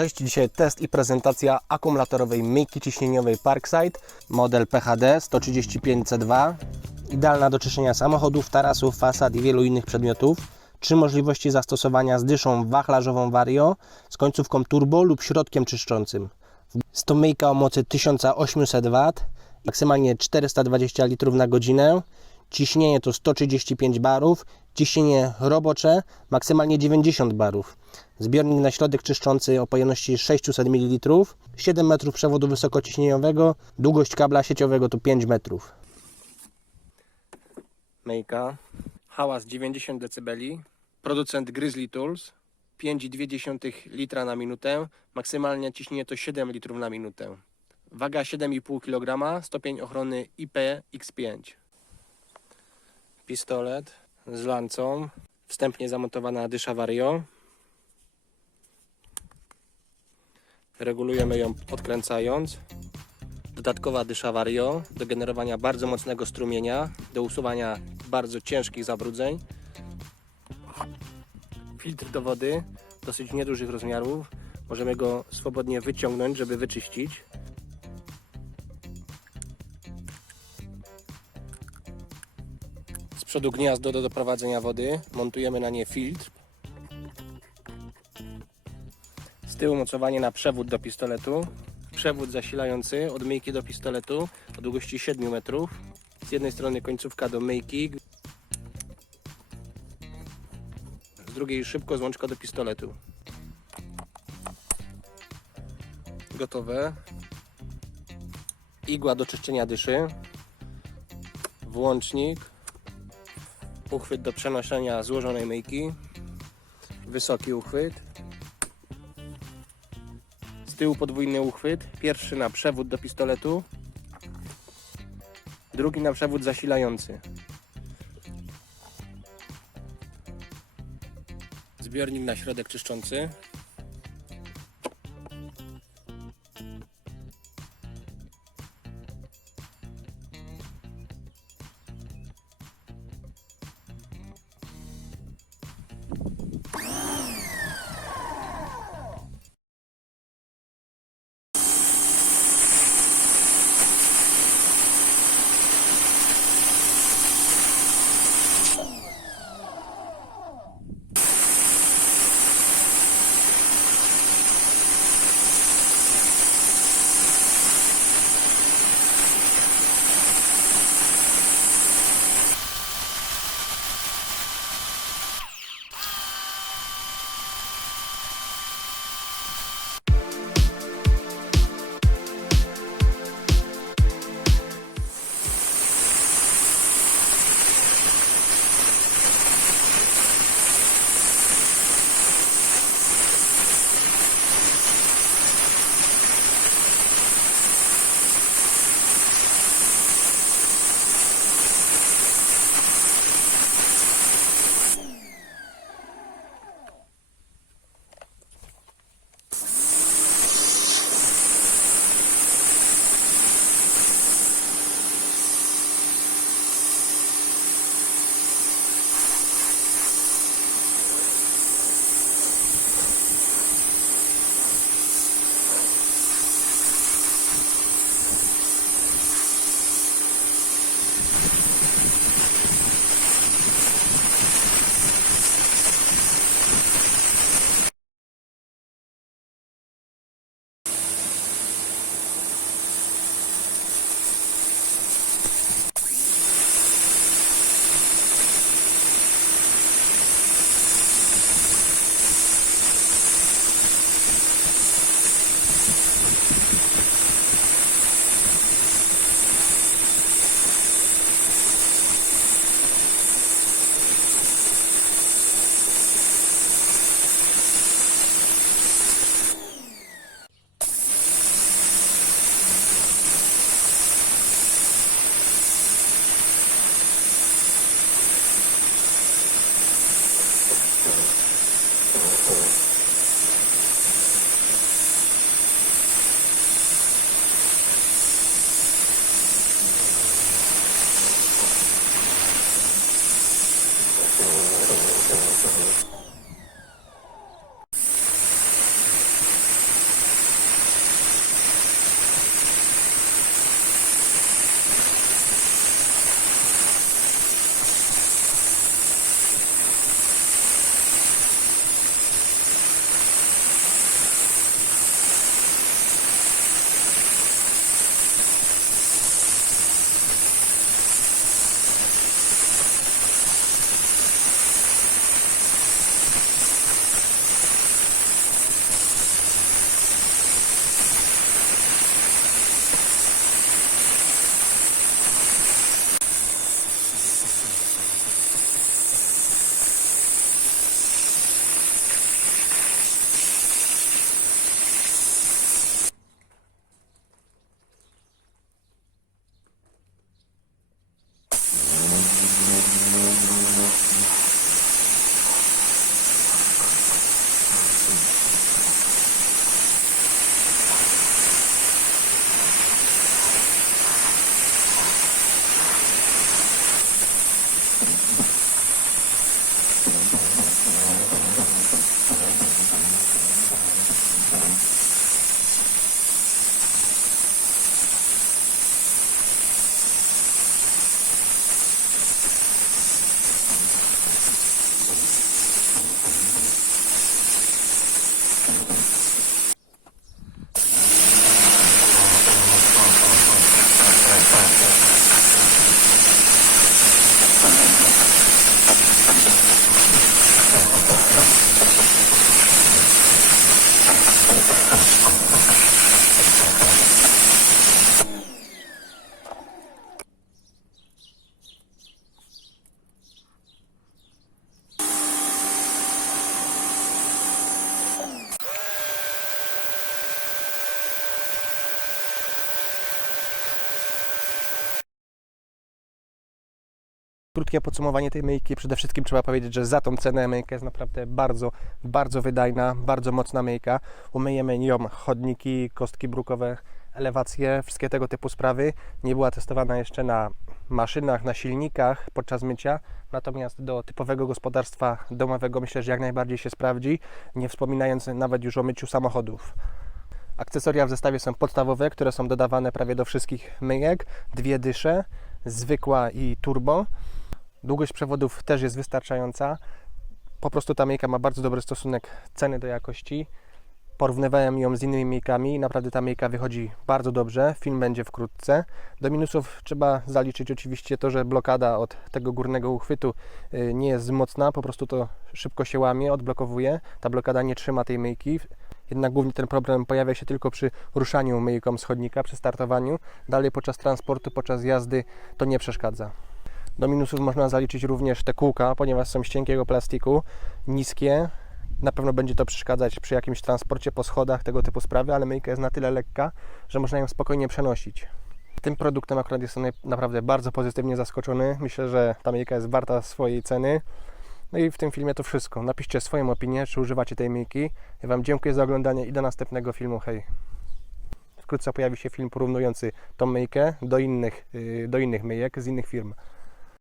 Cześć, dzisiaj test i prezentacja akumulatorowej myjki ciśnieniowej Parkside, model PHD 135C2. Idealna do czyszczenia samochodów, tarasów, fasad i wielu innych przedmiotów. Trzy możliwości zastosowania z dyszą wachlarzową Vario, z końcówką turbo lub środkiem czyszczącym. Jest to myjka o mocy 1800 W, maksymalnie 420 litrów na godzinę. Ciśnienie to 135 barów, ciśnienie robocze maksymalnie 90 barów. Zbiornik na środek czyszczący o pojemności 600 ml, 7 metrów przewodu wysokociśnieniowego, długość kabla sieciowego to 5 metrów. Myjka, hałas 90 dB, producent Grizzly Tools, 5,2 litra na minutę, maksymalne ciśnienie to 7 litrów na minutę. Waga 7,5 kg, stopień ochrony IPX5. Pistolet z lancą, wstępnie zamontowana dysza Vario. Regulujemy ją odkręcając. Dodatkowa dysza Vario do generowania bardzo mocnego strumienia, do usuwania bardzo ciężkich zabrudzeń. Filtr do wody dosyć niedużych rozmiarów. Możemy go swobodnie wyciągnąć, żeby wyczyścić. Z przodu gniazdo do doprowadzenia wody. Montujemy na nie filtr. Tyłu mocowanie na przewód do pistoletu. Przewód zasilający od myjki do pistoletu o długości 7 metrów. Z jednej strony końcówka do myjki, z drugiej szybko złączka do pistoletu. Gotowe. Igła do czyszczenia dyszy. Włącznik. Uchwyt do przenoszenia złożonej myjki. Wysoki uchwyt. Tyłu podwójny uchwyt. Pierwszy na przewód do pistoletu. Drugi na przewód zasilający. Zbiornik na środek czyszczący. Krótkie podsumowanie tej myjki. Przede wszystkim trzeba powiedzieć, że za tą cenę myjka jest naprawdę bardzo, bardzo wydajna, bardzo mocna myjka. Umyjemy nią chodniki, kostki brukowe, elewacje, wszystkie tego typu sprawy. Nie była testowana jeszcze na maszynach, na silnikach podczas mycia, natomiast do typowego gospodarstwa domowego myślę, że jak najbardziej się sprawdzi, nie wspominając nawet już o myciu samochodów. Akcesoria w zestawie są podstawowe, które są dodawane prawie do wszystkich myjek. Dwie dysze, zwykła i turbo. Długość przewodów też jest wystarczająca. Po prostu ta myjka ma bardzo dobry stosunek ceny do jakości. Porównywałem ją z innymi myjkami i naprawdę ta myjka wychodzi bardzo dobrze. Film będzie wkrótce. Do minusów trzeba zaliczyć oczywiście to, że blokada od tego górnego uchwytu y, nie jest mocna, po prostu to szybko się łamie, odblokowuje. Ta blokada nie trzyma tej myjki. Jednak głównie ten problem pojawia się tylko przy ruszaniu myjką z chodnika, przy startowaniu. Dalej podczas transportu, podczas jazdy to nie przeszkadza. Do minusów można zaliczyć również te kółka, ponieważ są z cienkiego plastiku, niskie. Na pewno będzie to przeszkadzać przy jakimś transporcie po schodach, tego typu sprawy, ale myjka jest na tyle lekka, że można ją spokojnie przenosić. Tym produktem akurat jestem naprawdę bardzo pozytywnie zaskoczony. Myślę, że ta myjka jest warta swojej ceny. No i w tym filmie to wszystko. Napiszcie swoją opinię, czy używacie tej myjki. Ja Wam dziękuję za oglądanie i do następnego filmu. Hej! Wkrótce pojawi się film porównujący tą myjkę do innych, yy, do innych myjek z innych firm.